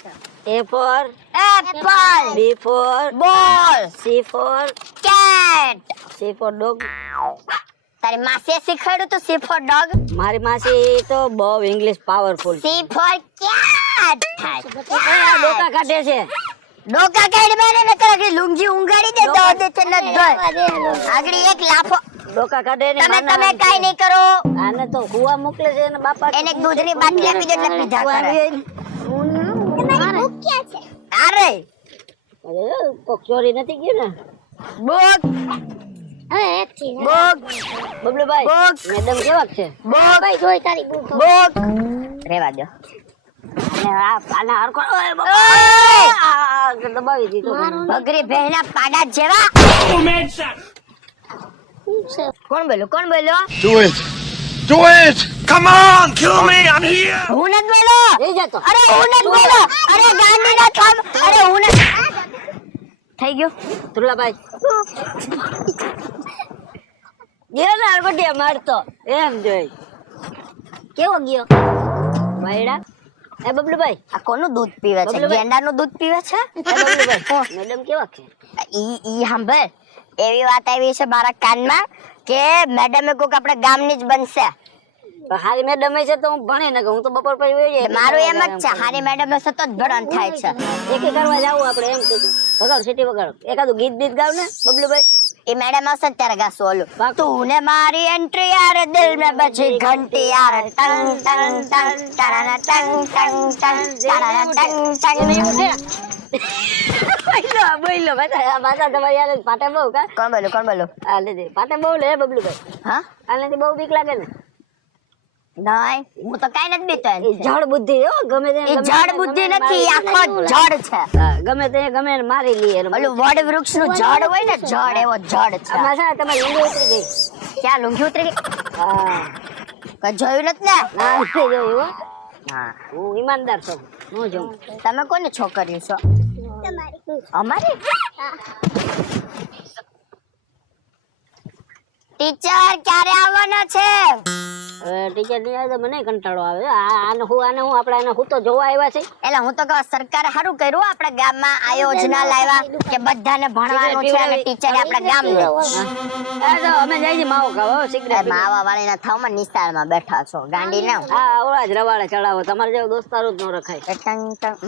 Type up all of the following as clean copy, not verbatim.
A for apple, B for ball, C for cat. C for dog. તારી માસીએ શીખવાડ્યું તું C for dog, મારી માસી તો બહુ English powerful C for cat. ડોકા કાઢે છે. ડોકા કાઢી મારે ને કરે લુંગી ઊંઘાડી દે તો દે છે ન આગળ એક લાફો ડોકા કાઢે ને તમે કાઈ નહીં કરો. આને તો કુવા મોકલે છે અને બાપા એને દૂધની બાટલી આપી દે એટલે પીધા કરે. તમારી ભૂખ ક્યાં છે? અરે અરે કોક ચોરી નથી ગયું ને. બોક બોક બબલુભાઈ બોક મેડમ કેવા છે? બોક ભાઈ જોઈ તારી બોક રેવા દો. અને આ આના હરકો ઓય ઓય! આ દબાવી દીધો. બગરી ભેણા પાડા જેવા. કોણ બોલ્યો? Do it! Do it! Come on, kill me! I'm here! હું નથી બોલો. જઈ જતો. અરે હું નથી બોલો. અરે ગાંધીના થમ. અરે હું નથી. થઈ ગયું. ધુલાભાઈ ગયો ને હરગોટિયા મારતો એમ જોઈ કેવો ગયો? ભાઈડા એ બબલુભાઈ આ કોનું દૂધ પીવે છે? બબલુભાઈ. ગેંડાનું દૂધ પીવે છે? એ બબલુભાઈ મેડમ કેવા છે? ઈ સાંભળ, એવી વાત આવી છે મારા કાનમાં કે મેડમે કોક આપણે ગામની જ બનશે. હારી મેડમ છે તો હું ભણી ને હું તો બપોર પછી વહી જાય. મારું એમ જ છે, હારી મેડમ હશે તો જ ભણન થાય છે. એકે કરવા જાવું આપણે એમ તો વગાડ સિટી વગાડો એકાદું ગીત બીત ગાવ ને બબલુભાઈ. એ મેડમ હશે જ ત્યારે ગાશું ઓલું તું ને મારી એન્ટ્રી યાર દિલ મે બજી ઘંટી યાર ટંગ ટંગ ટંગ ટરાના ટંગ ટંગ ટંગ ટરાના ટંગ ટંગ. બોલો ભાષા તમારી યાર પાટે બહુ કા કોણ બોલો? આ લે પાટે બહુ લે બબલુભાઈ. હા આનાથી બહુ બીક લાગે ને. નહીં, હું તો કાઈ નથી બીતો. એ જડ બુદ્ધિ હો ગમે તે એ જડ બુદ્ધિ નથી, આખો જડ છે. ગમે તે ગમે એને મારી લઈએ ઓલું વડ વૃક્ષ નું જડ હોય ને, જડ એવો જડ છે. ભાષા તમારી ઊંઘ ઉતરી ગઈ. ક્યાં લુંઘી ઉતરી ગઈ? હા કઈ જોયું નથી ને? ના નથી જોયું હો. હા, હું ઈમાનદાર છું નો જોઉં. તમે કોની છોકરીઓ છો? અમારી. ટીચર ક્યારે આવવાના છે? ટીચર નહીં આવે તો મને કંટાળો આવે. આને હું આપણે એને હું તો જોવા આવ્યા છે. એટલે હું તો કહું સરકારે સારું કર્યું આપણા ગામમાં આ યોજના લાવ્યા કે બધાને ભણવાનું છે અને ટીચર આપણા ગામનું. આ તો અમે જઈએ છીએ માવો ખાવા સિગરેટ. માવા વાળીના થાવમાં નિશાળમાં બેઠા છો ગાંડી ના. હા ઓલા જ રવાડે ચડાવો તમારે જેવો દોસ્તારો જ ન રખાય.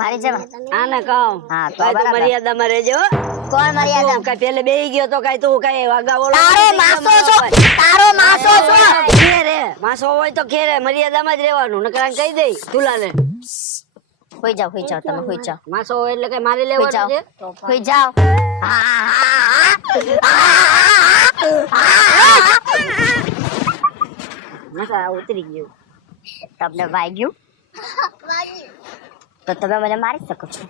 મારી જેવા આને કહું હા, તો ભાઈ તું બરાબર. મર્યાદામાં રહેજો. કોણ મર્યાદા? કઈ પેલે બેહી ગયો તો કઈ તું કઈ વાગા ઓલો તારો માસો છો, તારો માસો છો. ઘેરે માસો હોય તો ઘેરે મર્યાદામાં જ રહેવાનું નકર આને કહી દઈ તુલાને. હોઈ જાઓ તમે હોઈ જાઓ. માસો હોય એટલે કઈ મારી હોઈ લેવાનું જાઓ છે. હોઈ જાઓ. નકર ઉતરી ગયું. તમને વાગ્યું? તો તમે મને મારી શકો છો.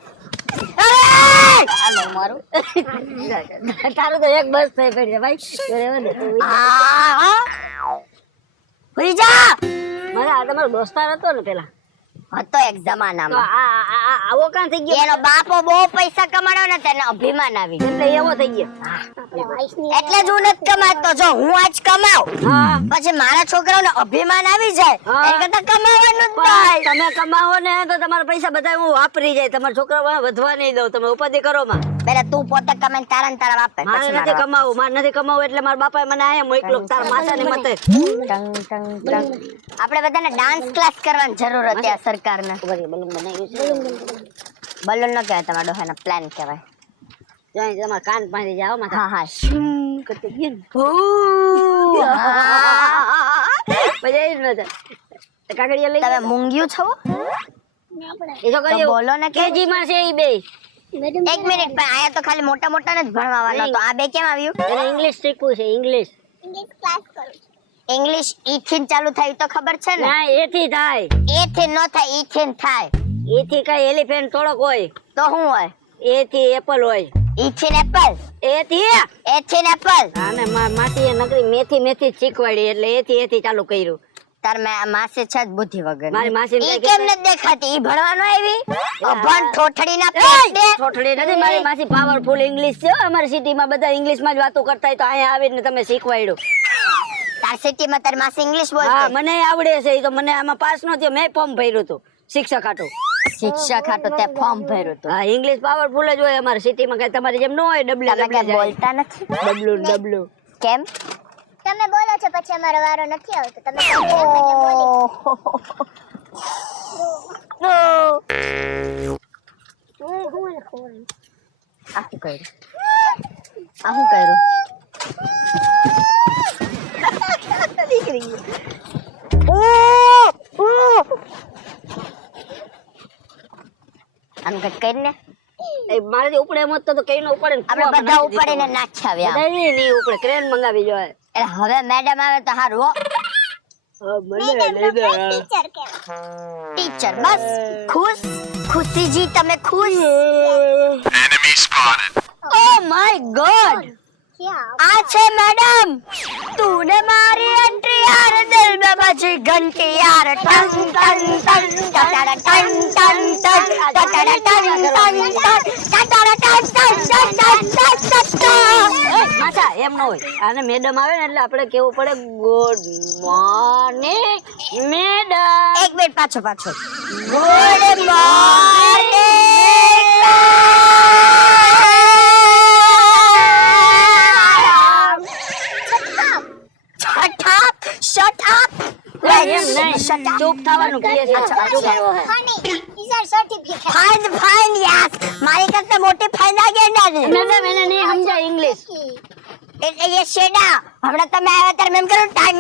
હાલો મારું. તારું તો એક બસ થઈ પડી છે ભાઈ. રહેવા દે. હોઈ જા. મારા આ તમારો દોસ્તાર હતો ને પેલા હતો એક તો જમાનામાં. આવો કાં થઈ ગયો? એનો બાપો બહુ પૈસા કમાડ્યો ને તેને અભિમાન આવી ગયું. એટલે એવો થઈ ગયો. એટલે જ હું નથી કમાતો. જો હું આજ કમાઉં હા પછી મારા છોકરાઓને અભિમાન આવી જાય હા. એના કરતા કમાવાનું જ પણ નહીં. તમે કમાવો ને તો તમારા પૈસા બધા હું વાપરી જાય. તમારા છોકરા વધવા નહીં દઉં. તમે ઉપાધિ કરો માં. પેલા તું પોતે કમાઈને તારા ને તારા બાપે મારે પછી નથી મારા કમાવું. મારે નથી કમાવું એટલે મારા બાપાએ મને આયા મોકલો તારા માસાની મતે. ટંગ ટંગ ટંગ. આપણે બધાને ડાન્સ ક્લાસ કરવાની જરૂર હતી આ સરકારને. બલૂન બનાવ્યું છે. બલૂન ન કહેવાય, તમારા ડોહાના પ્લાન કહેવાય. જાય તમારા કાન પાણી જાઓ માં. હા હા. કરતી ગયું. હા. મજા આવી જ નતા. કાકડીયા લઈ તમે મૂંગ્યું છો? એ તો છોકરીઓ બોલો ને કે કેજી માં છે ઈ બે. એક મિનિટ પણ આયા તો ખાલી મોટા મોટા ને જ ભણવાનો તો આ બે કેમ આવ્યું? એને ઇંગ્લિશ શીખવું છે. ઇંગ્લિશ ઇંગ્લિશ ઈ થી ચાલુ થાય તો ખબર છે ને? ના એથી થાય. એ થી ન થાય, ઈ થી થાય. એથી કઈ એલિફન્ટ થોડોક હોય. તો શું હોય? એથી એપલ હોય. ઈ થી એપલ, એથી એ થી એપલ. આને માસીએ નકરી મેથી જ શીખવાડી એટલે એથી ચાલુ કર્યું. તાર માસે છે જ બુદ્ધિ વગર. મારી માસીને ઈ કઈ કેમ નથી દેખાતી? ઈ ભણવાનો આવી અભણ ઠોઠડી ના પેટ દે. છોટડી નથી મારી માસી પાવરફુલ ઇંગ્લિશ છે. અમારી સિટીમાં બધા ઇંગ્લિશમાં જ વાતો કરતા હોય તો અહીંયા આવીને તમે શીખવાડ્યું. તાર સિટીમાં તાર માસી ઇંગ્લિશ હા બોલતી? મને આવડે છે. ઈ તો મને આમાં પાસ નો થયો. મેં ફોર્મ ભર્યું હતું શિક્ષક હાટું. શિક્ષક હાટો તે ફોર્મ ભર્યું હતું. હા ઇંગ્લિશ પાવરફુલ જ હોય અમારી સિટીમાં, કઈ તમારી જેમ ન હોય તમે કઈ બોલતા નથી? ડબલું કેમ? તમે બોલો છો પછી અમારો વારો નથી આવતો. તમે કહો એમ જ બોલી. આ શું કર્યું? આ શું કર્યું? આમ કઈ કરીને મારાથી ઉપડે એમ હોત તો કઈ ન ઉપડે ને આપણે બધા ઉપાડીને નાખ્યા આમ. નહીં ઉપડે, ક્રેન મંગાવી જોઈએ. એટલે હવે મેડમ આવે તો હારું હો. ટીચર કે ટીચર બસ ખુશ. ખુશીજી તમે ખુશ? Enemy spotted. Oh my God, ક્યાં આ છે મેડમ. તूने મારી એન્ટ્રી યાર દિલ में बजी घंटी यार टन टन टन टटर टन टन टन टटर टन टन टन टटर टन टन टन. માછા એમ ન હોય, આને મેડમ આવે ને એટલે આપણે કેવું પડે ગુડ મોર્નિંગ મેડમ. એક મિનિટ પાછો ગુડ મોર્નિંગ. Shut up. એમ નહીં, ચૂપ થવાનું કહે છે. Funny is are certificate fine yes. મારી કરતા મોટી ફાઇન આ ગેંડાની. મેડમ એને નહીં સમજાય ઇંગ્લિશ. એટલે એ શેડા હમણાં તમે આવ્યા ત્યારે મેમ કર્યું ટાઈમ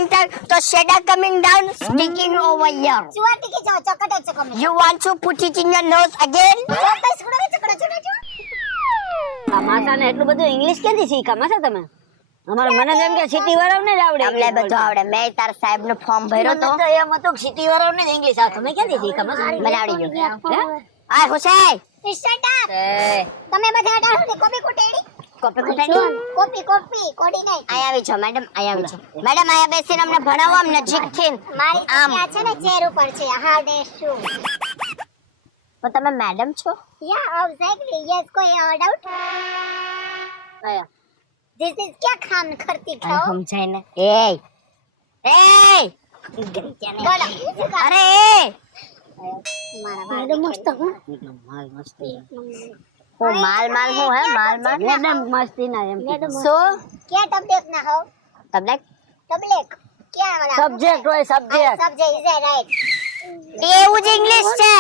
તો શેડા coming down sticking over here. ચુવાટી કે જાઓ ચકડે ચકમ You want to put it in your nose again? ચોકસ છોડો ચકડે છોડો આ માસાને એટલું બધું ઇંગ્લિશ ક્યાંથી શીખા માસા તમે? અમારા મને તો એમ કે સિટી વાળાને જ આવડે. અમને બધું આવડે. મેં તાર સાહેબ નું ફોર્મ ભર્યો તો તો એમ હતું સિટી વાળાને જ ઇંગ્લિશ આવતું. તમે ક્યાંથી શીખા માસા? મને આવડી ગયું. આ હુસૈન સ્ટાર્ટ અપ તમે બધા અડાડો ને કોપી કોટેડી કોપી કટાડી કોપી કોડી નહીં આયા આવી છો મેડમ. આયા આવી છો મેડમ. આયા બેસીને અમને ભણાવો આમ નજીકથી. મારી આમ. આ છે ને ચેર ઉપર છે હા દેશ છું તો તમે મેડમ છો? યા એગ્ઝેક્ટલી યસ કોઈ ડાઉટ આયા. ધીસ ઇઝ क्या काम करती આ खाओ સમજાય ને. એ બોલો અરે મારા મસ્ત માલ મસ્ત. હું માલ હું હે માલ મેડમ મસ્તી ના એમ કે. સો क्या तबलेक ना हो તમને तबलेक क्या वाला સબ્જેક્ટ હોય સબ્જેક્ટ. सब्जेक्ट इज राइट એવું જ ઇંગ્લિશ છે.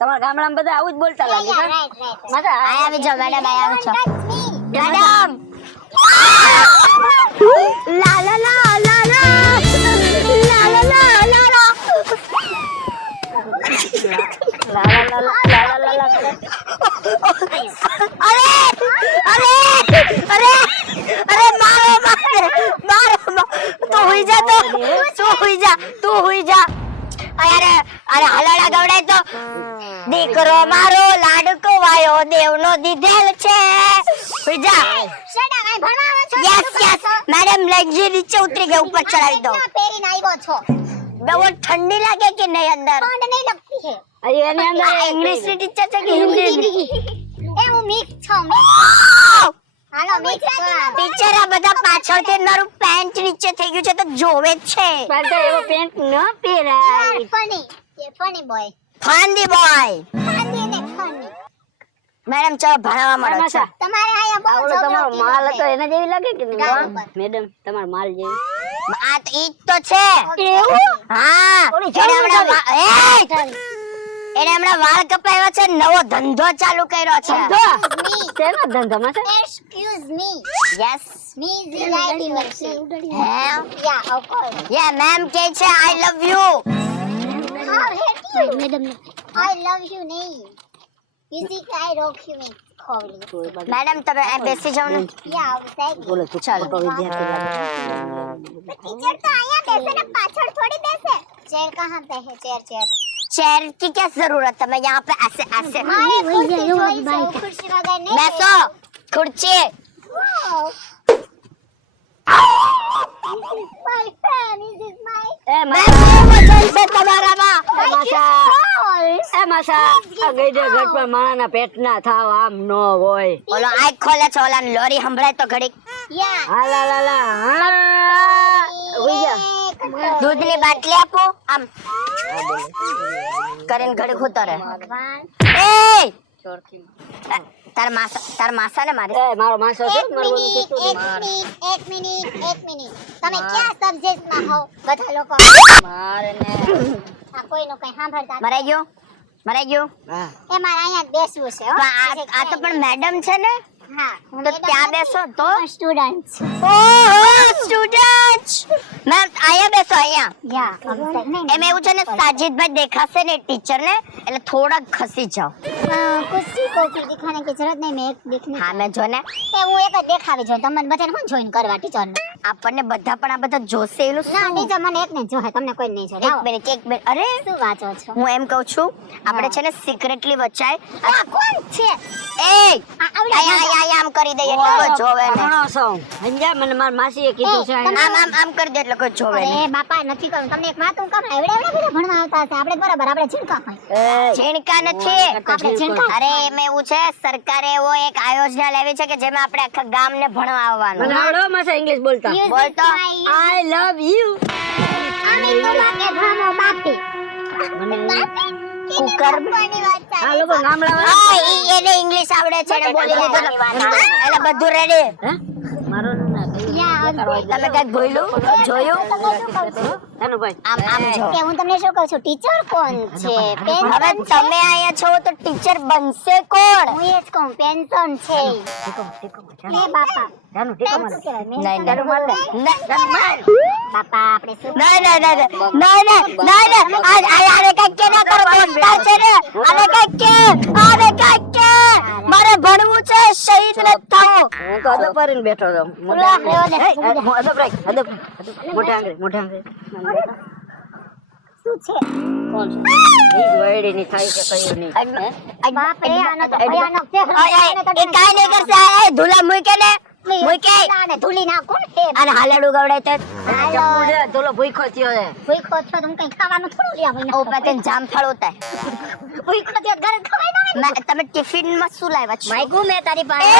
તમારા ગામડામાં બધા આવું જ બોલતા લાગે છે. राइट માસા આયા આવી જાઓ મેડમ. આયા આવી જાઓ મેડમ. લા લા લા લા લા લા લા લા લા લા. અરે અરે અરે અરે મારો મારો તું હુઈ જા. તું હુઈ જા. અરે અરે હલાડા ગવડાય તો દીકરો મારો લાડકો વાયો દેવનો દીધેલ છે. હુઈ જા. શેડા કાઈ ભણવા છો યસ મેડમ લગજી નીચે ઉતરી ગઈ. ઉપર ચડાવી દો. પેરીને આવ્યો છો બહુ ઠંડી લાગે કે નહીં અંદર? ઠંડ નહીં લગતી હે એની અંદર આ ઇંગ્લિશ ની ટીચર છે કે હિન્દી? એ હું મિક્સ છું હાલો મિક્સ ટીચર આ બધા પાછળથી મારું પેન્ટ નીચે થઈ ગયું છે તો જોવે જ છે. પણ તો એવો પેન્ટ ન પહેરાય. ફની બોય ફાંદી બોય. ફની ને ફની મેડમ ચલો ભણાવવા મળો છો. માસા, તમારે આયા બહુ આવડો તમારો માલ હતો એના જેવી લાગે કે નહીં? ગામ વાહ, ઉપર. મેડમ તમારો માલ જેવી. આ તો ઈ જ તો છે. હા એને હમણાં વાળ કપાવ્યા છે. નવો ધંધો ચાલુ કર્યો છે. શેનો ધંધો માસા? Excuse me. Yes Me is the right person. Yeah, of course. યે મેમ કે છે I love you. How hate you? Madam. I love you નહીં. You think I rock you in ખોલી. મેડમ તમે અહીં બેસી જાઓ ને. Yeah, exactly. બોલો તું ખોટો વિદ્યાર્થી લાગે. टीचर तो आया बैसे ना पाछड़ थोड़ी बैसे. चेयर कहाँ पे है? चेयर. चेयर की क्या जरूरत है? मैं यहाँ पे ऐसे ऐसे मारे कुर्सी जोई से कुर्सी वगैरह नहीं. बैसो. खुर्ची. Wow. My fan, this is my. એ मैं માસા, બહુ વજન છે તમારામાં. એ માસા, એ માસા, આ ગઈઢે ઘટ પર માણાના પેટના થાવ આમ ન હોય. ઓલો આંખ ખોલે છે ઓલા લોરી સંભળાય તો ઘડીક. Yeah. હાલા લાલા હા ઉઈ જા. દૂધની બાટલી આપો આમ કરીને ઘડીક ઉતરે ભગવાન એ તાર માસા ને મારે એ મારો માસો છે એક મિનિટ તમે ક્યાં સબ્જેક્ટમાં હો બધા લોકો મારે ને આ કોઈનો કઈ સાંભળતા મરાઈ ગયો હા એ મારે અહીંયા જ બેસવું છે હો પણ આ તો પણ મેડમ છે ને હા હું તો ત્યાં બેસો તો સ્ટુડન્ટ છું ઓહો સ્ટુડન્ટ મેમ અહીંયા બેસો અહીંયા યા નહીં એમ એવું છે ને સાજીદભાઈ દેખાશે ને ટીચર ને એટલે થોડાક ખસી જાઓ कुछ को दिखाने की जरूरत नहीं मैं एक देखने હા મેં જો ને એ હું એક જ દેખાવી જો તમને બધાને હું જોઈન કરવા ટીચર ને આપણને બધા પણ આ બધા જોશે એનું ના શું? ટીચર મને એકને જોહે તમને કોઈ નહીં જોહે એક મિનિટ અરે શું વાંચો છો હું એમ કહું છું આપણે છે ને સિક્રેટલી વચાય આ કોણ છે એ આ આવડે આયા આમ કરી દઈએ એટલે કોઈ જોવે નહીં ઘણો સૌ સમજ્યા મને મારી માસીએ કીધું છે આમ કરી દે એટલે કોઈ જોવે અરે નહીં બાપા નથી કરું તમને એક વાત હું કહું એવડે બધા ભણવા આવતા હશે આપણે બરાબર આપણે ઝીણકા હોય ઝીણકા નથી આપણે ઝીણકા અરે એમાં એવું છે સરકારે એવો એક આયોજના લાવી છે કે જેમાં આપણે આખા ગામને ભણવા આવવાનું મને આવડો માસા ઇંગ્લિશ બોલતા બોલતો આઈ લવ યુ આમે તો લાગે ભામો બાપી કુકર કોની વાત ચાલે આ લોકો ગામડા હા એને ઇંગ્લિશ આવડે છે એને બોલી લીધું એટલે બધું રેડી મારો ના તમે કઈક બોલ્યું જોયું એનો ભાઈ આમ જો કે હું તમને શું કહું છું ટીચર કોણ છે હવે તમે આયા છો તો ટીચર બનશે કોણ હું એ જ કહું પેન્શન છે એ બાપા જાનું ઠીક શું કહેવાય મેં નહીં બાપા આપણે શું નહીં આને કઈક કે ના કરો દોસ્તાર છે ને આને કઈક કે મારે ભણવું છે શહીદ ન થાવું હું તો અદબ કરીને બેઠો હતો મોટા આંગળી શું છે કોણ છે ઈ વયડી ની થાય કે કયું નહીં બાપ રે આનો તો ભયાનક છે એ કાઈ નહીં કરશે આ ધૂલા મૂકે ને મૂકે આને ધૂલી ના કોણ છે અને હાલેડું ગવડાય તો જમવું છે તોલો ભૂખો થયો છે ભૂખો છો તમે કઈ ખાવાનું થોડું લ્યા ભાઈ ઓ પતે જામફળ હોતા ભૂખો થયો ઘરે ખવાય ના તમે ટિફિન માં શું લાવ્યા છો માઈગુ મે તારી એ પાસે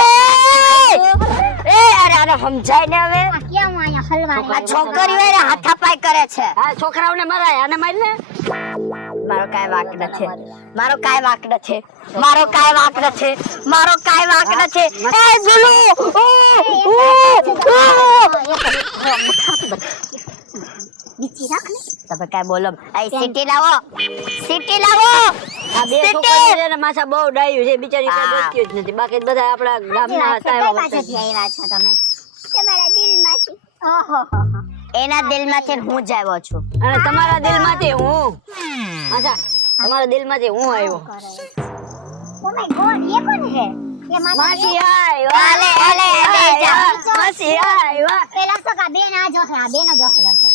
અરે સમજાય ને હવે કેમ આયા હલવા આ છોકરીઓ એને હાથાપાઈ કરે છે આ છોકરાઓને મરાય આને મારી ને મારો કાઈ વાંક નથી મારો કાઈ વાંક નથી એ જુલુ નીચે રાખ ને તમે કાઈ બોલો આ સિટી લાવો આ બે છોકરીઓ છે ને માસા બહુ ડાયું છે બિચારી કઈ બોલતી જ નથી બાકી બધા આપણા ગામના હતા એવા પાસેથી આવ્યા છો તમે તમારા દિલમાંથી ઓહો એના દિલમાંથી હું જ આવ્યો છું અને તમારા દિલમાંથી હું માસા તમારા દિલમાંથી હું આવ્યો ઓ માય ગોડ ये कौन है ये માસી આય હાલે માસી આય પેલા સકા બેન આ જો આ બેન જો લગતો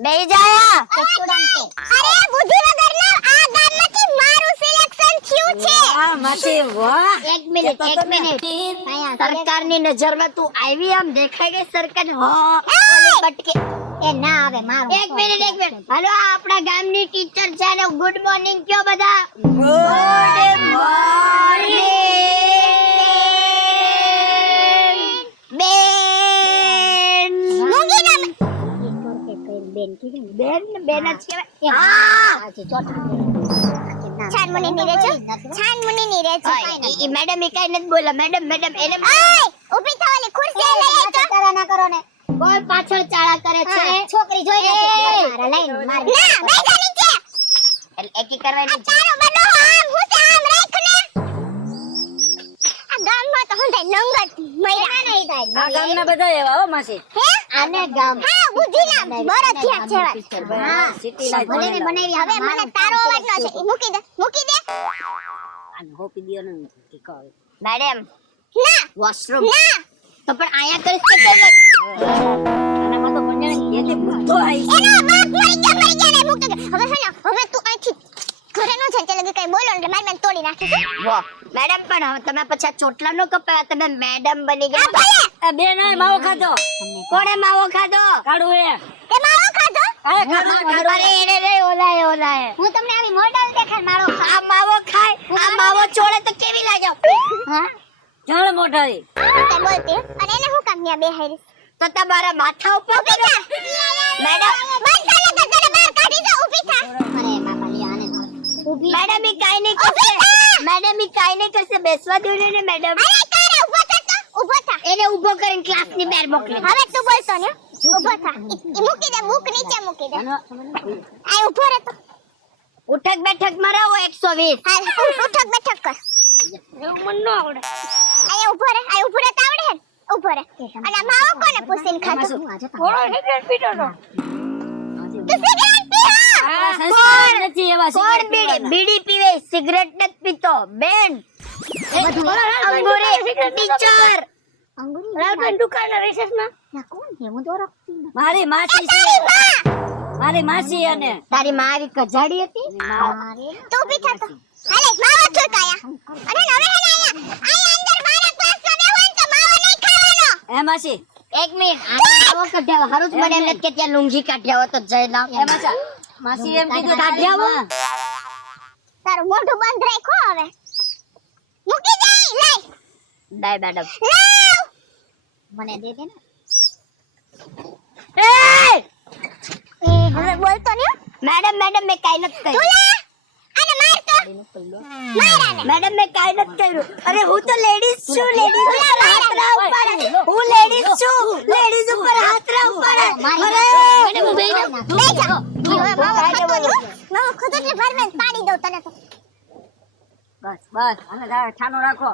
બેહી જાયા સ્ટુડન્ટ છે અરે બુદ્ધિનગરના આ ગામમાંથી મારું સિલેક્શન થયું છે વાહ માસી વાહ એક મિનિટ આયા સરકારની નજરમાં તું આવી આમ દેખાઈ ગઈ સરકાર હા ઓલી બટકે એ ના આવે મારું એક મિનિટ હાલો આ આપણા ગામની ટીચર છે ને ગુડ મોર્નિંગ કયો બધા ગુડ બેન બેન કીધું બેન બેન જ કહેવાય હા છાનમુની ની રેજો છાનમુની ની રેજો ઈ મેડમ ઈ કઈ નથી બોલા મેડમ એને ઊભી થવાની ખુરશી લઈ આવજો તારા ના કરો ને કોઈ પાછળ ચાળા કરે છે છોકરી જોઈ નથી મારા લઈને માર ના બેસા નીચે એટલે એકી કરવાની તારો બનો આમ હું તે આમ રાખ ને આ ગામમાં તો હું તે નંગત મૈરા નહીં થાય આ ગામના બધા એવા હો માસી હે આને ગામ હા બુદ્ધિના બરથિયા છે હા સિટીના ભલે ને બનાવી હવે મને તારો અવાજ નો છે ઈ મૂકી દે આને હોપી દિયો ને ઠીક આવે મેડમ ના વોશરૂમ ના તો પણ આયા કરીશ કે કઈ આનામાં તો મને એથી બુદ્ધો આવી એના બાપ મરી ગયા ને મૂકી દે હવે છે ને હવે તું અહીંથી ઘરે નો છે એટલે કઈ બોલો એટલે મારી બેન તોડી નાખી છે વાહ મેડમ પણ હવે તમે પછી આ ચોટલા નો કપાયા તમે મેડમ બની ગયા ભલે આ બે નાય માવો ખાધો કોણે માવો ખાધો કાઢું એ તે મારો ખાધો અરે એને રે ઓલાય હું તમને આવી મોડલ દેખાડ મારો આ માવો ખાય આ માવો ચોળે તો કેવી લાગે હા જાણ મોટારી તે બોલતી અને એને હું કામ ન્યા બેહારી તો તમારા માથા ઉપર કરો. મેડમ મેડમ ઈ કાઈ નહીં કરશે. મેડમ ઈ કાઈ નહીં કરશે. બેસવા દો ને મેડમ. એને ઊભો કરીને ક્લાસની બહાર મોકલે. હવે તું બોલતો ને ઊભો થા. ઈ મૂકી દે, બુક નીચે મૂકી દે. આ ઊભો રહે તો. ઉઠક બેઠક મરાવો 120. હાલ ઉઠક બેઠક કર. એવું મને ન આવડે. આયા ઊભો રહે. આ ઊભો રહે તો આવડે ને? ઊભો રહે. અને માવો કોને પૂછીને ખાતો? થોડો સિગરેટ પીતો તો. તું સિગરેટ પીઓ? કોણ બીડી પીવે? સિગરેટ નથી પીતો બેન. અંગુરી ટીચર. અંગુરી દુકાનના રિસેસમાં ના કોણ છે? હું તો ઓળખતી નથી. મારી માસી છે. મારી માસી અને તારી માં આવી કજાડી હતી. તું બી થતો. હાલે માવો છોટાયા. અને હવે હે ને આયા અંદર મારા ક્લાસમાં બેહો ને તો માવો નહીં ખાવાનો. એ માસી એક મિનિટ આવો કઢ્યા હારું જ મને એમ નથી કે ત્યાં લુંગી કાઢ્યા હોય તો જઈ નામ એ માસી એમ કીધું કાઢ્યા હો. તારું મોઢું બંધ રાખો હવે. મૂકી દે લઈ. દાય મેડમ. લાવ. મને દે દે ને. એ હવે બોલતો ને. મેડમ મેં કાઈ નથી કર્યું. તુલા આને માર તો. માર આને. મેડમ મેં કાઈ નથી કર્યું. અરે હું તો લેડીઝ છું. લેડીઝ ઉપર હાથ ના ઉપાડે. હું લેડીઝ છું. લેડીઝ ઉપર હાથ ના ઉપાડે. અરે મેડમ હું બેહી જાઉં. બેહી જા. હવે માવો ખાતો નહીં. માવો ખાતો એટલે ભરમેન પાડી દઉં તને તો. બસ આને ઠાનો રાખો.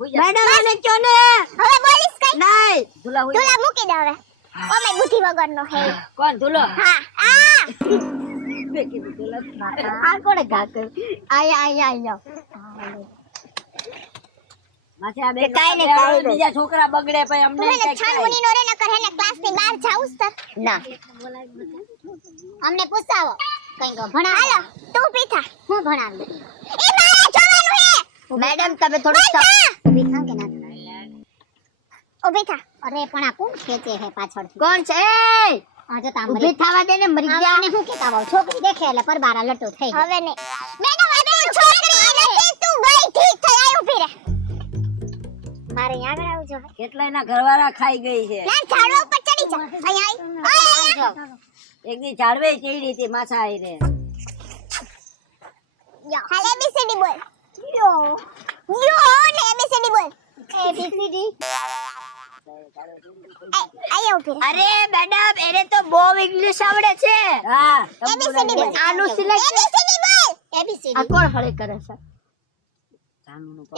મેડમ આને ક્યો ને. હવે બોલીશ કઈ? નહીં. ધુલા હોય તુલા મૂકી દે હવે. ઓ મે બુદ્ધિ વગરનો હે. કોણ ધુલો? હા આ આ કોણે ઘા કર્યું? આયા. માસી આ બે કાંઈ નહીં, કાંઈ નહીં. બીજા છોકરા બગડે પછી અમને તું એને કઈક છાન મુની નો રે નકર હેને ક્લાસની બહાર જાઉસ તર. ના. અમને પૂછાવો. કઈ ગો ભણા. હાલો તું પીથા. હું ભણાવી. એ મારે જોવાનું હે. મેડમ તમે થોડું ઊભી થા કે ના થા. ઊભી થા. અરે પણ આ કોણ ખેંચે હે પાછળથી? કોણ છે? આ જો તા ઊભી થવા દે ને મરી ગયા. આને હું કેતા હોવ છોકરી દેખે એટલે પરબારા લટો થઈ ગઈ. હવે ને મેડમ આ બેન છોકરી નથી તું ગઈ ઠીક થઈ આય ઊભી રહે. મારે અહીં આગળ આવજો. કેટલાય ના ઘરવાળા ખાઈ ગઈ છે. ના ઝાડવા ઉપર ચડી જા. અહીંયા એક દી ઝાડવે ચડી હતી માસા આઈ રે. યો હાલ એબીસીડી બોલ. યો ને એબીસીડી બોલ. એબીસીડી આય ઊભી રહે. અરે મેડમ એને તો બહુ ઇંગ્લિશ આવડે છે. હા એબીસીડી બોલ. આનું સિલેક્ટ. એબીસીડી બોલ. એબીસીડી આ કોણ હળે કરે છે?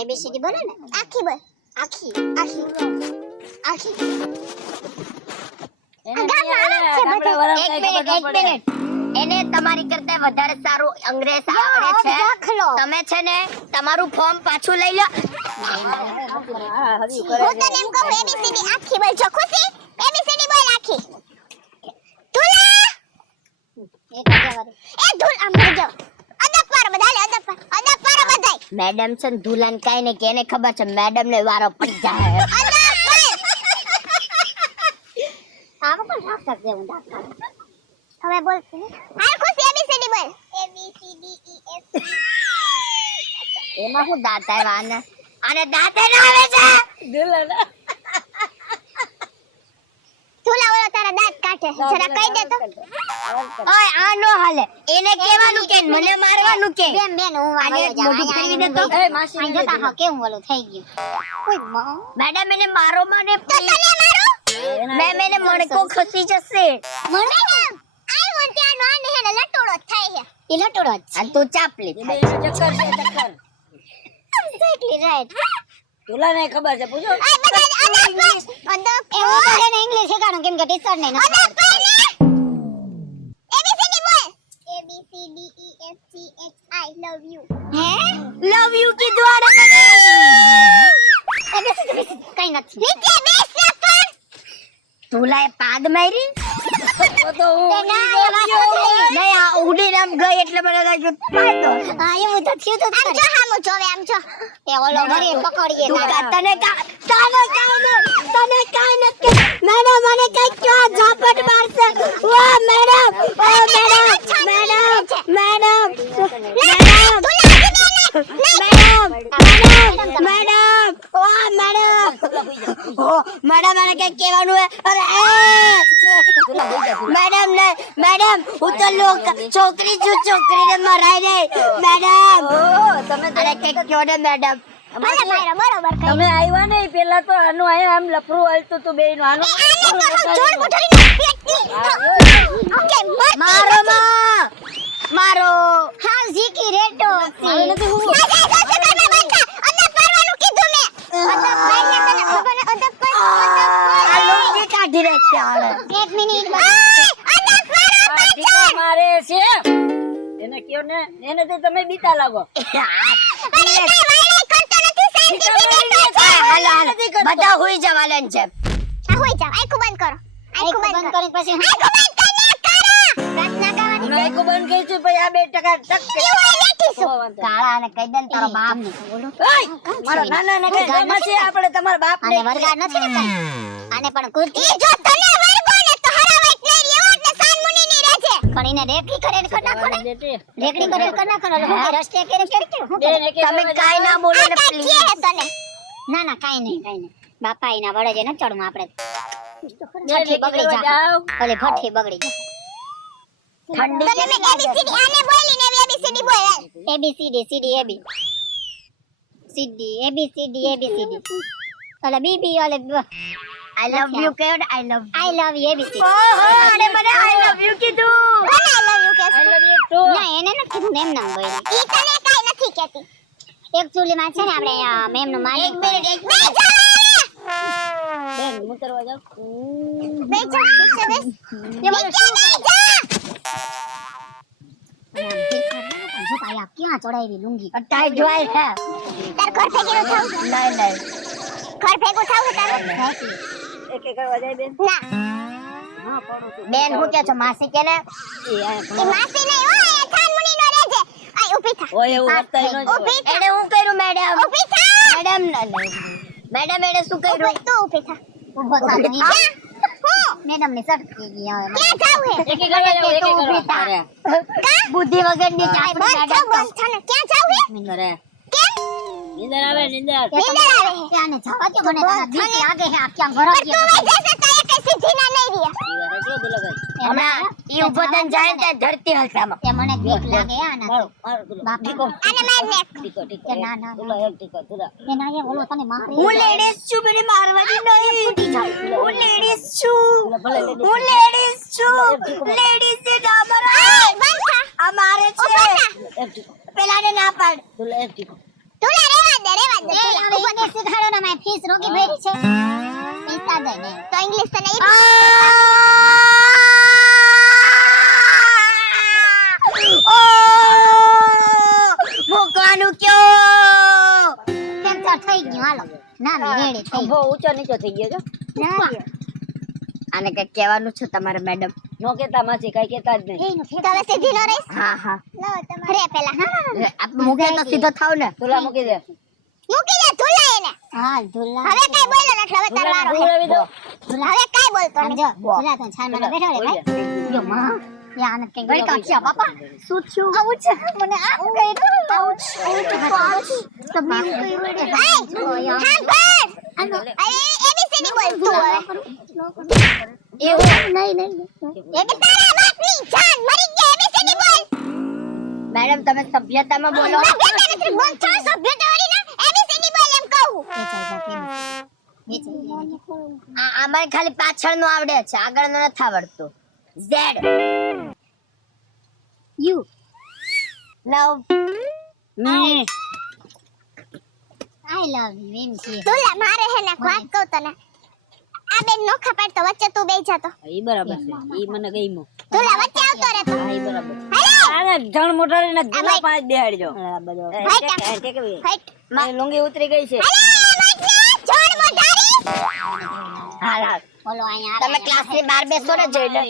એબીસીડી બોલો ને. આખી બોલ. આખી. એને ગામમાં આવે છે ગામડે બધે. વરાળ એક કાંઈ ખબર ન પડે. મિનિટ. એને તમારી કરતા વધારે સારું અંગ્રેજ આવડે છે. દાખલો. તમે છે ને તમારું ફોર્મ પાછું લઈ લો. હા, હરી કરે હું તને એમ કહું એબીસીડી આખી બોલ. જો ખુશી એબીસીડી બોલ આખી. તુલા એ ધૂલ આમ જો અદબ પર બધાય અદબ પર બધાય મેડમ છે ને ધુલાન કાઈ ને કેને ખબર છે મેડમ ને વારો પડી જાય. અદબ આવો પણ સાફ સાફ જેવું દાખલા. હવે બોલ હાલ ખુશી એબીસીડી બોલ. એબીસીડી ઈ એફ એમાં હું દાંત આવ્યા આને? આને દાંત ના આવે છે. તુલા ઓલો તારા દાંત કાઢે જરા કહી દે તો. ઓય આ નો હાલે. એને કહેવાનું કે મને મારવાનું કે. બેન હું આને મોઢું ફેરવી દે તો. એ માસી આ જોતા હા કેવું ઓલું થઈ ગયું. ઓય માં મેડમ એને મારો મને તો તને મારો મેમ એને મણકો ખસી જશે. મને આઈ વોન્ટ ત્યાં નો આને હેને લટોડો થાય છે. ઈ લટોડો જ અને તું ચાપલી એ બે ચક્કર છે ચક્કર. Exactly right. ધુલા ને ખબર છે પૂછો. આ બધા અદબ એવું તો એને ઇંગ્લિશ શીખવાનું કેમ કે ટીચર ને અદબ એબીસીડી બોલ. A B C D E F G H I love you. Hey love you કીધું આને મને. એબીસીડી કઈ નથી. નીચે બેસ ના પર. ધુલાએ પાદ મારી. તો હું નહીં આ ઉડીને આમ ગઈ એટલે મને લાગ્યું પાડો. હા એવું તો થયું તો આમ જો હામો જોવે આમ જો એ ઓલો ઘરે પકડીએ તું તને કાઈ નથી. મેડમ મને કઈ ક્યાં ઝાપટ મારશે. ઓ મેડમ મેડમ ઓ મેડમ ઓ મેડમ મને કઈ કહેવાનું હે અરે મેડમ ને મેડમ હું તો છોકરી છું છોકરીને મરાય નહીં મેડમ તમે અરે કઈ કયો ને મેડમ ભલે મારો બરોબર કહી તમે આવ્યા ને પેલા તો આનું આયા આમ લફરું હાલતું તું બેયનું આનું જોર મુઠરી ના પેટની ઓકે મારો માં મારો હાઉ ઝીકી રેટો મારું નથી હું. આ લોકી કાઢી રાખ્યા હવે એક મિનિટ આ ટીકા મારે છે એને કયો ને એને તો તમે બીતા લાગો હાલો હાલો બધા હોઈ જવાના છે હું આખું બંધ કરી છું પછી આ 2% ટક કાળા અને કહી દે ને તારો બાપ ને મારો નાના ને કઈ ગમે છે આપણે તમારા બાપ ને ના ના કાઈ નહીં બાપા એના વડે જ ન ચડવું આપણે ભઠ્ઠી બગડી જા ઓલે ભઠ્ઠી બગડી જા ઠંડી તમે ABCD આને બોલીને ABCD બોલ ABCD CD AB CD ABCD ABCD ઓલે BB ઓલે આઈ લવ યુ કે આઈ લવ I love you ABCD ઓહો અને મને આઈ લવ યુ કીધું I love you કે I love you too. ના એને નથી કીધું મેમ નામ બોલી ઈ તને કાઈ નથી કહેતી એકચ્યુઅલી માં છે ને આપણે મેમ નું માલિક બેન હું કરવા જાઉં બેસ જા બેસ ક્યાં ચડાવી લુંગી અટાઈ જોઈ છે તાર ઘર ભેગું થાવ નહીં ઘર ભેગું થાવ તાર એક કરવા જાય બેન ના હા પડું છું બેન હું કે છો માસી કે ને એ માસી નહીં હોય એ થાનમુની નો રહેજે આય ઊભી થા ઓય એવું વર્તાય ન ઊભી થા એને હું કર્યું મેડમ ઊભી થા મેડમ મેડમ એને શું કર્યું તું ઊભી થા ઊભો થા તું હું મેડમ ને સટકી ગઈ હવે ક્યાં જાવ હે એક કરવા જાવ એક કરવા અરે બુદ્ધિ વગર ની ચાપ બસ જાવ બસ થાને ક્યાં જાવ હે અરે કેમ નીંદર આવે નીંદર નીંદર આવે આને જવા દે મને તારા બીક લાગે હે આ ક્યાં ઘર તું વઈ જશે તારે કઈ સીધી ના નહીં રહ્યા એટલો દુલભાઈ હમણાં ઈ ઉભો થઈને જાય ને ત્યાં ધરતી હલસામાં એ મને બીક લાગે આના મારો મારો તુલા બાપ આને માર ને ટીકો ટીકો કે ના, ના, તુલા એક ટીકો તુલા એના એ ઓલો તને મારે હું લેડીઝ છું મને મારવાની નહીં હું લેડીઝ છું ભલે હું લેડીઝ છું લેડીઝ છે ના મારા બંધ થા આ મારે છે એક ટીકો પેલાને ના પાડ તુલા એક ટીકો તુલા રેવા દે હવે ઇંગ્લિશ શીખાડો ને મેં ફીસ રોકી ભરી છે પૈસા દે ને તો ઇંગ્લિશ તને મોકાનું કયો કેન્સર થઈ ગયું હાલો ના મે રેડી થઈ બહુ ઊંચો નીચો થઈ ગયો છે ના આને કઈ કહેવાનું છે તમારે મેડમ નો કેતા માસી કઈ કેતા જ નહીં એનું ફેર હવે સીધી નો રહીશ હા હા લો તમારે રે પેલા હા આપ મૂકે તો સીધો થાવ ને તુલા મૂકી દે મૂકી દે ધુલા એને હા ધુલા હવે કઈ બોલો ને એટલે હવે તાર વારો હે બોલાવી દો ધુલા હવે કઈ બોલતો ને ધુલા તો છાન મને બેઠો રે ભાઈ યો માં યાને કઈ ગઈ કાઠિયા બાપા શું થયું આવું છે મને આમ કર્યું આવું છે તમે એવું કર્યું રે હા બસ અરે એબીસીડી બોલ તું હવે એવું નહીં એ કે તારા બાપની જાન મરી ગઈ એબીસીડી બોલ મેડમ તમે સભ્યતામાં બોલો સભ્યતા બોલ છો સભ્યતાવાળી ના એબીસીડી બોલ એમ કહું અમારે ખાલી પાછળનું આવડે છે આગળનું નથી આવડતું ઝેડ you love me I love you એમ છે તુલા મારે હે ને વાત કહું તને આ બેન નોખા પાડતો વચ્ચે તું બેસી જાતો ઈ બરાબર છે ઈ મને ગઈમો તુલા વચ્ચે આવતો રે તો હા ઈ બરાબર હેલો આને જણ મોટા ને આ ગુલા પાંચ બેહાડજો હાઈટ મારી લુંગી ઉતરી ગઈ છે જોડ મોઢારી હાલ હાલ બોલો અહીંયા તમે ક્લાસની બહાર બેસો ને જોઈ લો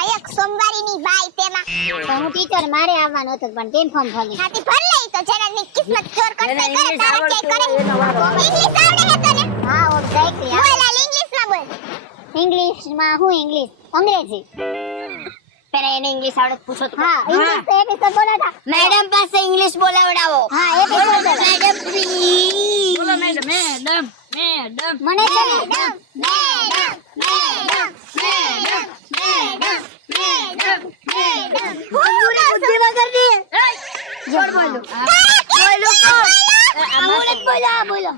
આયક સોમવારીની બાઈ તેમાં તો હું ટીચર મારે આવવાનું હતું પણ કેમ ફોર્મ ભરી ખાતી ભર લઈ તો જેનાની કિસ્મત ચોર કરતે એને કરે ઇંગ્લિશ તારે આવડતું ચેક કરે હોય એનો વારો આવે. ઇંગ્લિશ આવડે હે તને હા એક્ઝેક્ટલી બોલ આ ઇંગ્લિશમાં બોલ ઇંગ્લિશમાં હું ઇંગ્લિશ અંગ્રેજી પેલા એને ઇંગ્લિશ આવડે તો પૂછો તો હા ઇંગ્લિશ એપિસોડ બોલા હતા મેડમ પાસે ઇંગ્લિશ બોલાવડાવો હા એપિસોડ મેડમ પ્લીઝ મેડમ મને છે ને મેડમ બુદ્ધિ વગરની. જોર બોલો. બોલો બોલો.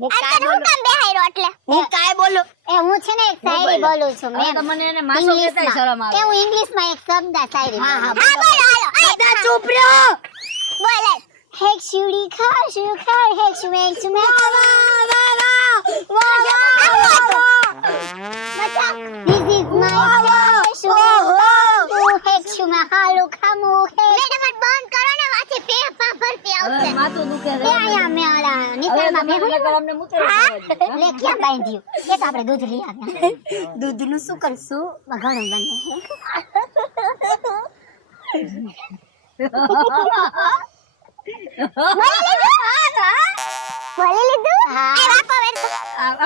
હું કાંઈ બોલું. હું કાંઈ બોલું. એ હું છે ને એક શાયરી બોલું છું હવે તો મેમ મને એને માસો કહેતાય શરમ આવે. એ હું ઇંગ્લિશમાં એક શબ્દ શાયરી હા, હા, બોલું. બોલો. બોલો હાલો બધા ચૂપ રહ્યો. બોલે હેક શુડી ખા શુ ખા હેક શુ મેક શુ મેક This is my શુ હેક શુ માં હાલો ખામો મેડમ બંધ કરો ને વાથી પેપા ભરતી હવે આવશે માથું દુખે છે. એ આયા મે આલા હવે નિસરમાં તમે બેહું નકર અમને મૂતરી જવા દો. લે ક્યાં બાંધ્યું એ તો આપણે દૂધ લઈ આવ્યા દૂધનું શું કરશું? ઘણું બને બોલી લીધું હા. એ વાકો વેરતો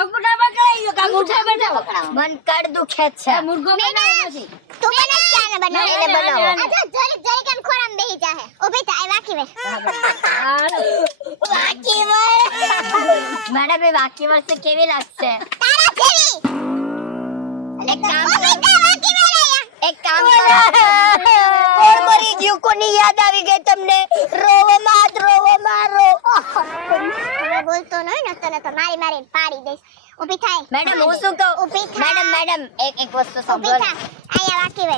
અંગૂઠા પકડાઈ ગયો. અંગૂઠા બેઠા પકડાવો. મન કડ દુખે છે. મુર્ગો બનાવો પછી. તું બને ક્યાં ને બનાવે એને બનાવો. આજા જરી જરી કેમ ખોરામ બેહી જાહે ઊભી થા એ વાકી વે વાકી વર. મેડમ એ વાકી વર્ષે કેવી લાગશે? તારા જેવી એક કામ ઊભી થા વાકી વે આયા એક કામ કરો. કોણ મરી ગયું? કોની યાદ આવી ગઈ તમને? રોવો માત રો. હવે બોલતો નહીં ને તને તો મારી મારી પાડી દઈશ ઊભી થાય મેડમ હું શું કહું? ઊભી થા મેડમ એક વસ્તુ ઊભી સાંભળો. થા આયા વાકી વે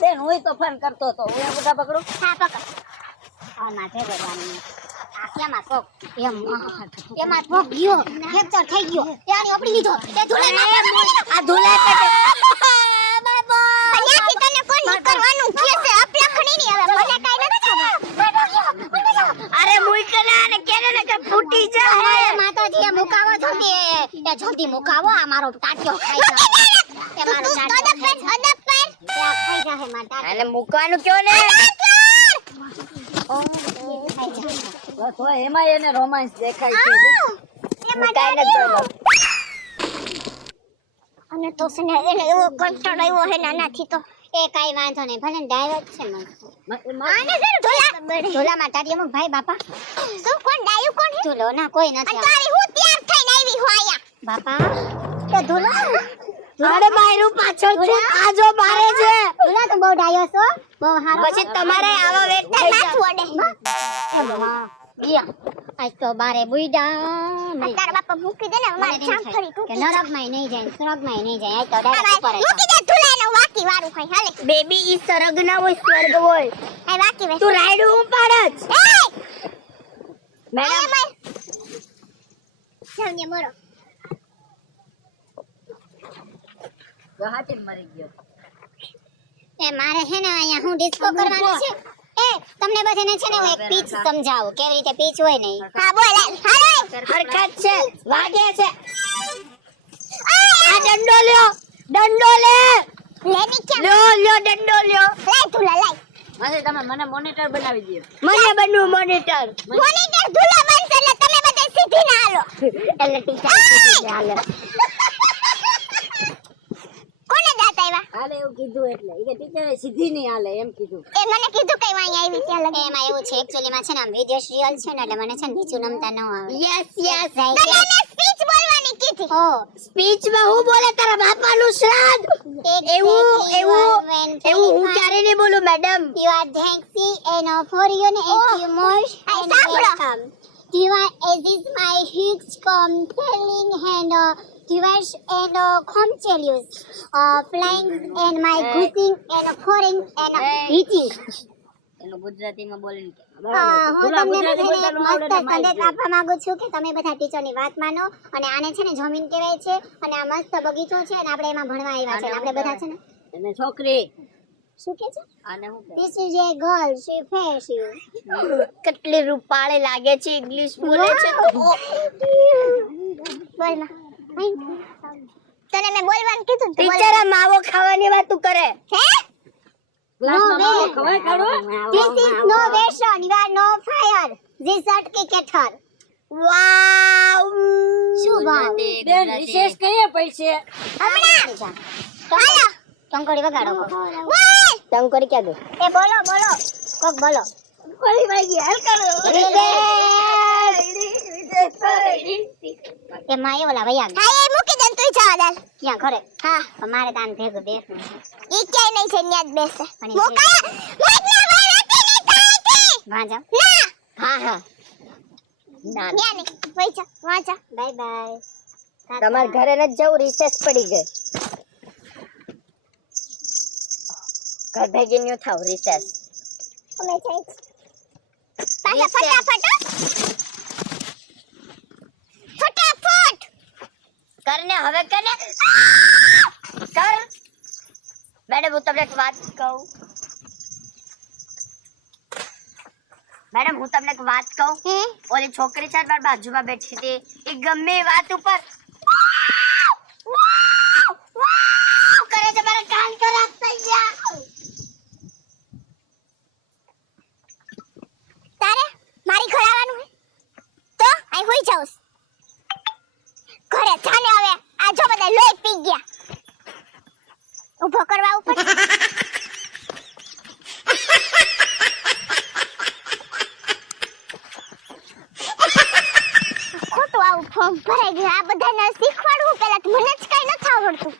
બેન હું તો ફોન કરતો હતો. હું અંગૂઠા પકડું. થા પકડ આ માથે બગાની આખિયામાં કોક એમાં કોક ગયો ફ્રેક્ચર થઈ ગયો યાની આપડી લીધો એ ધૂલે આ ધૂલા પેટે. અહીંયાથી તને કોણ નીકળવાનું કે છે અપલખણી ની હવે મને કાઈ નથી ખબર અરે મુઈકલા ને કેને ને કે ફૂટી જાય. માતાજી મુકાવો જલ્દી એ જલ્દી મુકાવો આ મારો ટાટિયો ખાઈ જાય એ મારો ટાટિયો અદબ પર ખાઈ જાહે માર ટાટિયો અને મૂકવાનું કયો ને. બસ હોય એમાં એને રોમાન્સ દેખાય છે. મુકાય ન ગયો. અને તો છે ને એને એવો કંટાળો આવ્યો હે નાનાથી તો એ કાઈ વાંધો નહીં ભલે ડાયર જ છે મન આને જર ઢોલા માં ટાટિયામાં ભાઈ બાપા શું કોણ ડાયું કોણ હે ઢોલો ના કોઈ નથી તારી હું તૈયાર થઈને આવી હો આયા બાપા તે ઢોલા અરે માયરું પાછળથી આજો મારે છે. ઢોલા તો બહુ ડાયો છો બહુ હારો પછી તમારે આવા વેટ થઈ જાય. માથું અડે આજ તો બારે બુઈડા તારા બાપા મૂકી દે ને મારે જામ ફરી કે નરકમાં નહીં જાય સ્વર્ગમાં નહીં જાય આજ તો ડાયરેક્ટ ઉપર મૂકી દે ઢોલાનો વાકી વાળું ખાઈ હાલે બેબી ઈ સરગ ના હોય સ્વર્ગ હોય. આ વાકી વે તું રાયડું ઉપાડ જ. મેડમ મેડમ જલ્દી મોરો હાથી મરી ગયો. એ મારે છે ને અહીંયા હું ડિસ્કો કરવાનું છે એ તમને બધાને છે ને હું એક પીચ સમજાવું કેવી રીતે પીચ હોય ને હા બોલ હાલો હરકત છે વાગે છે. આ દંડો લ્યો લેની ક્યાં લ્યો દંડો લ્યો. લઈ ઢોલા લઈ માસી તમે મને મોનિટર બનાવી દો. મને બનવું મોનિટર. મોનિટર ઢોલા બનશે એટલે તમે બધા સીધી ના હાલો એટલે ટીચર સીધી હાલે. કોને દાત આવ્યા હાલે એવું કીધું એટલે ઈ કે ટીચરે સીધી નહીં હાલે એમ કીધું. એ મને કીધું કઈ વાંઈ આવી ત્યાં લગી એમાં એવું છે એક્ચ્યુઅલી માં છે ને આમ વિદેશ રિયલ છે ને એટલે મને છે ને નીચું નમતા ન આવે યસ તને સ્પીચ બોલવાની કીધી ઓ સ્પીચ માં હું બોલે તારા બાપાનું શ્રાદ્ધ. એવું હું ક્યારે નહીં બોલું madam. You are thankful and for you and you most and welcome. You are as is my huge telling and device and comchelius flying and my goosing and foreign and hitting. એનું ગુજરાતીમાં બોલીને કે હું તમને બધાને એક મસ્ત સંદેશ આપવા માંગુ છું કે તમે બધા ટીચરની વાત માનો અને આને છે ને જમીન કહેવાય છે અને આ મસ્ત બગીચો છે અને આપણે એમાં ભણવા આવ્યા છે આપણે બધા છે ને એને છોકરી શું કે છે આને હું This is a girl, she face you. કેટલી રૂપાળે લાગે છે ઇંગ્લિશ બોલે છે તો. બોલ માં તને મેં બોલવાનું કીધું ને, તું બોલ. ટીચર આ માવો ખાવાની વાતું કરે. હે ક્લાસમાં No way. માવો ખવાય કાઢો. This is no version, you are no fire. This certificator. વાવ. શું વાવ? બેન વિશેષ કયા પૈસે હમણાં હાલો ટંકોડી વગાડો બોલ ટંકોરી ક્યાં ગઈ? એ બોલો કોક બોલો ફરી વાગી હાલ કરો એમાં એ ઓલા વયા ગયા. હા એ મૂકી દે ને તું જવા દે. ક્યાં ઘરે? હા પણ મારે તાન ભેગું બેસવું છે. ઈ ક્યાંય નહીં છે ન્યા જ બેસે. મોકા વાંજા ના હા હા ન્યા નહીં વઈ જા વાંજા બાય બાય. તમારે ઘરે ન જવું, રિસેસ પડી ગઈ. ઘર ભેગી ન્યુ થાવ રિસેસ. અમે જઈ પાછા ફટાફટ ફટાફટ કરને હવે કરને કર. મેડમ હું તમને એક વાત કહું. મેડમ હું તમને એક વાત કહું. ઓલી છોકરી છે ને મારી બાજુમાં બેઠી હતી, એ ગમે એ વાત ઉપર કરે છે, મારા કાન ખરાબ થઈ ગયા. તારે મારી ઘરે આવવાનું હે તો અહીં હોઈ જાઉં ઘરે જાને. હવે આ જો બધા લોહી પી ગયા, ઊભો કરવા ઉપર ખોટું આવું ફોર્મ ભરાઈ ગયું. આ બધાને શીખવાડવું પેલા મને જ કઈ નથી આવડતું.